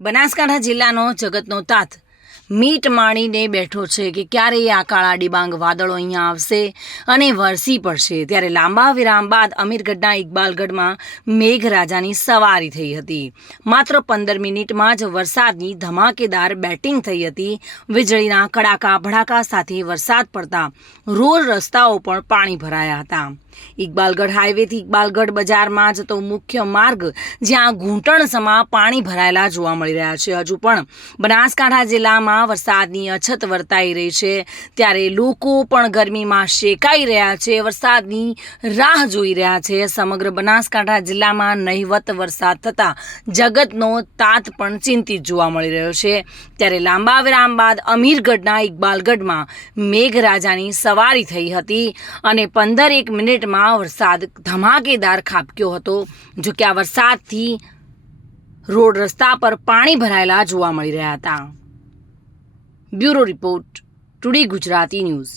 બનાસકાંઠા જિલ્લાનો જગતનો તાત મીટ માણીને બેઠો છે કે ક્યારે આ કાળા ડિબાંગ વાદળો અહીંયા આવશે અને વરસી પડશે। ત્યારે લાંબા વિરામ બાદ અમીરગઢના ઇકબાલગઢમાં મેઘરાજાની સવારી થઈ હતી। માત્ર 15 મિનિટમાં જ વરસાદની ધમાકેદાર બેટિંગ થઈ હતી। વીજળીના કડાકા ભડાકા સાથે વરસાદ પડતા રોડ રસ્તાઓ પણ પાણી ભરાયા હતા। ઇકબાલગઢ હાઈવેથી ઇકબાલગઢ બજારમાં જતો મુખ્ય માર્ગ જ્યાં ઘૂંટણસમાં પાણી ભરાયેલા જોવા મળી રહ્યા છે। હજુ પણ બનાસકાંઠા જિલ્લામાં વરસાદની અછત વર્તાઈ રહી છે, ત્યારે લોકો પણ ગરમીમાં શેકાઈ રહ્યા છે, વરસાદની રાહ જોઈ રહ્યા છે। સમગ્ર બનાસકાંઠા જિલ્લામાં નહિવત વરસાદ થતાં જગતનો તાત પણ ચિંતિત જોવા મળી રહ્યો છે। ત્યારે લાંબા વિરામ બાદ અમીરગઢના ઇકબાલગઢમાં મેઘરાજાની સવારી થઈ હતી અને 15 મિનિટમાં વરસાદ ધમાકેદાર ખાબક્યો હતો। જો કે આ વરસાદથી રોડ રસ્તા પર પાણી ભરાયેલા જોવા મળી રહ્યા હતા। Bureau report, today Gujarati news.